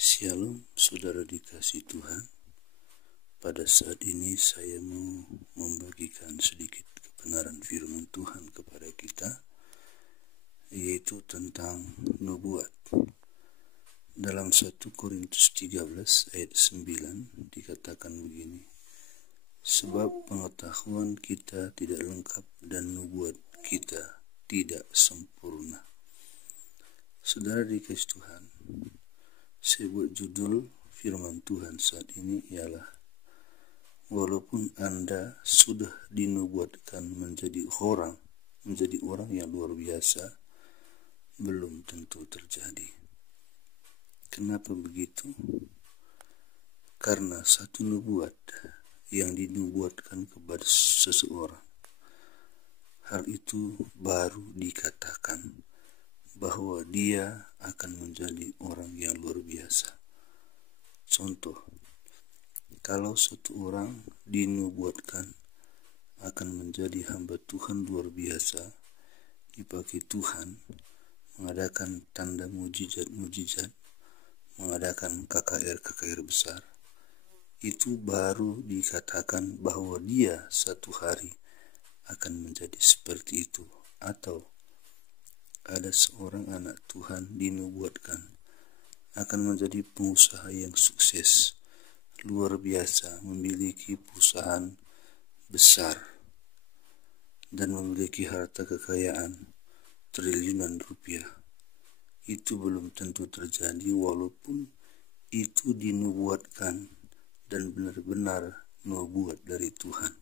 Shalom, saudara dikasih Tuhan. Pada saat ini saya mau membagikan sedikit kebenaran firman Tuhan kepada kita, yaitu tentang nubuat. Dalam 1 Korintus 13 ayat 9 dikatakan begini: sebab pengetahuan kita tidak lengkap dan nubuat kita tidak sempurna. Saudara dikasih Tuhan, saya buat judul firman Tuhan saat ini ialah, walaupun Anda sudah dinubuatkan menjadi orang yang luar biasa, belum tentu terjadi. Kenapa begitu? Karena satu nubuat yang dinubuatkan kepada seseorang, hal itu baru dikatakan bahwa dia akan menjadi orang yang luar biasa. Contoh, kalau satu orang dinubuatkan akan menjadi hamba Tuhan luar biasa, dipakai Tuhan mengadakan tanda mujizat-mujizat, mengadakan KKR besar, itu baru dikatakan bahwa dia satu hari akan menjadi seperti itu. Atau ada seorang anak Tuhan dinubuatkan akan menjadi pengusaha yang sukses, luar biasa, memiliki perusahaan besar dan memiliki harta kekayaan triliunan rupiah. Itu belum tentu terjadi walaupun itu dinubuatkan dan benar-benar nubuat dari Tuhan,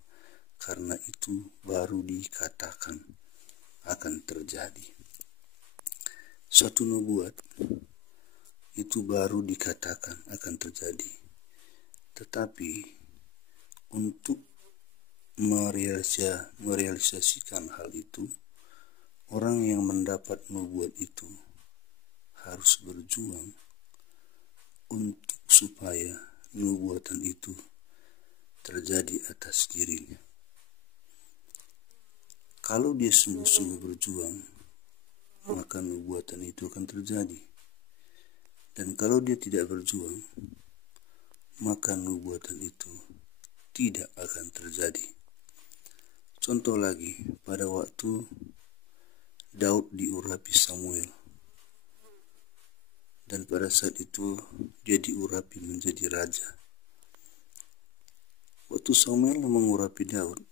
karena itu baru dikatakan akan terjadi. Suatu nubuat itu baru dikatakan akan terjadi, tetapi untuk merealisasikan hal itu, orang yang mendapat nubuat itu harus berjuang untuk supaya nubuatan itu terjadi atas dirinya. Kalau dia sungguh-sungguh berjuang, maka nubuatan itu akan terjadi. Dan kalau dia tidak berjuang, maka nubuatan itu tidak akan terjadi. Contoh lagi, pada waktu Daud diurapi Samuel, dan pada saat itu dia diurapi menjadi raja. Waktu Samuel mengurapi Daud,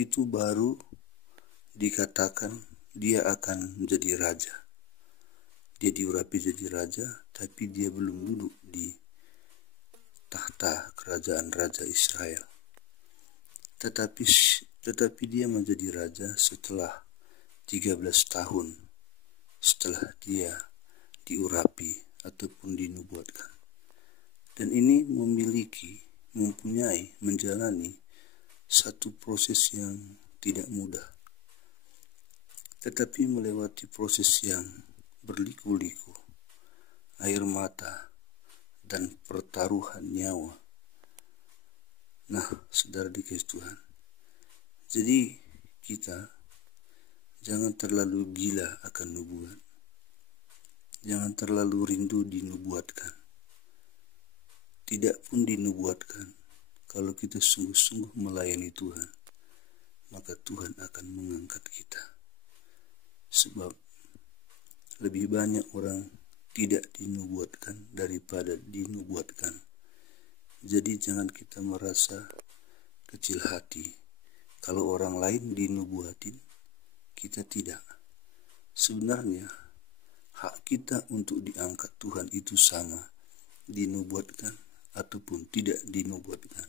itu baru dikatakan dia akan menjadi raja. Dia diurapi jadi raja, tapi dia belum duduk di tahta kerajaan Raja Israel. Tetapi dia menjadi raja setelah 13 tahun setelah dia diurapi ataupun dinubuatkan. Dan ini menjalani satu proses yang tidak mudah, tetapi melewati proses yang berliku-liku, air mata, dan pertaruhan nyawa. Nah, saudara dikasih Tuhan, jadi kita jangan terlalu gila akan nubuat, jangan terlalu rindu dinubuatkan. Tidak pun dinubuatkan, kalau kita sungguh-sungguh melayani Tuhan, maka Tuhan akan mengangkat kita. Sebab lebih banyak orang tidak dinubuatkan daripada dinubuatkan. Jadi jangan kita merasa kecil hati kalau orang lain dinubuatin, kita tidak. Sebenarnya hak kita untuk diangkat Tuhan itu sama, dinubuatkan ataupun tidak dinubuatkan.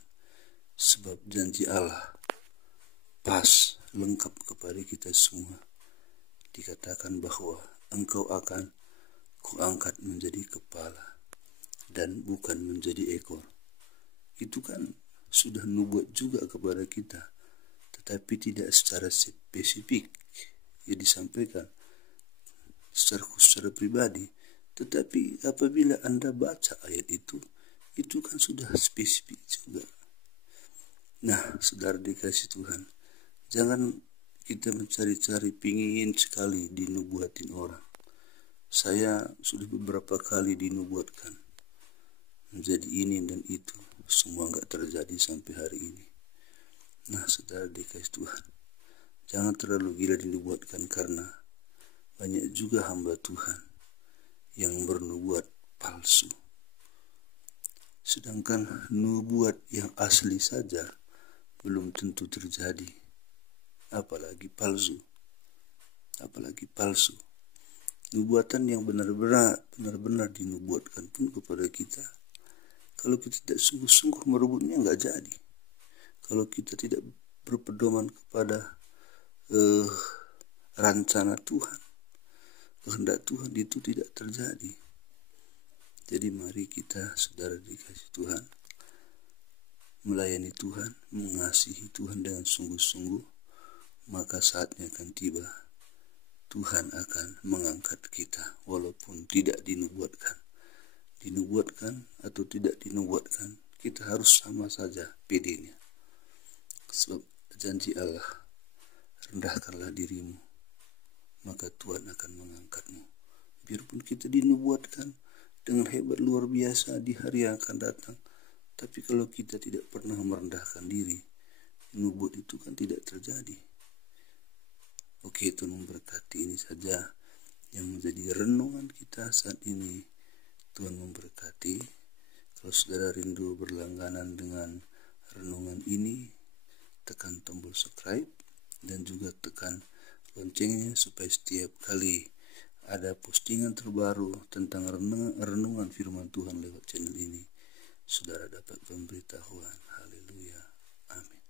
Sebab janji Allah pas, lengkap kepada kita semua. Dikatakan bahwa engkau akan kuangkat menjadi kepala dan bukan menjadi ekor. Itu kan sudah nubuat juga kepada kita, tetapi tidak secara spesifik ya disampaikan secara pribadi. Tetapi apabila Anda baca ayat itu kan sudah spesifik juga. Nah, saudara dikasih Tuhan, jangan kita mencari-cari, pingin sekali dinubuatin orang. Saya sudah beberapa kali dinubuatkan, menjadi ini dan itu, semua nggak terjadi sampai hari ini. Nah, saudara dikasih Tuhan, jangan terlalu gila dinubuatkan, karena banyak juga hamba Tuhan yang bernubuat palsu. Sedangkan nubuat yang asli saja belum tentu terjadi, apalagi palsu. Nubuatan yang benar-benar dinubuatkan pun kepada kita, kalau kita tidak sungguh-sungguh merebutnya, nggak jadi. Kalau kita tidak berpedoman kepada rencana Tuhan, kehendak Tuhan, itu tidak terjadi. Jadi mari kita, saudara dikasih Tuhan, melayani Tuhan, mengasihi Tuhan dengan sungguh-sungguh, maka saatnya akan tiba. Tuhan akan mengangkat kita walaupun tidak dinubuatkan. Dinubuatkan atau tidak dinubuatkan, kita harus sama saja pedenya. Sebab janji Allah, rendahkanlah dirimu, maka Tuhan akan mengangkatmu. Biarpun kita dinubuatkan dengan hebat luar biasa di hari yang akan datang, tapi kalau kita tidak pernah merendahkan diri, nubuat itu kan tidak terjadi. Oke, Tuhan memberkati. Ini saja yang menjadi renungan kita saat ini. Tuhan memberkati. Kalau saudara rindu berlangganan dengan renungan ini, tekan tombol subscribe dan juga tekan loncengnya supaya setiap kali ada postingan terbaru tentang renungan firman Tuhan lewat channel ini, saudara dapat pemberitahuan. Haleluya. Amin.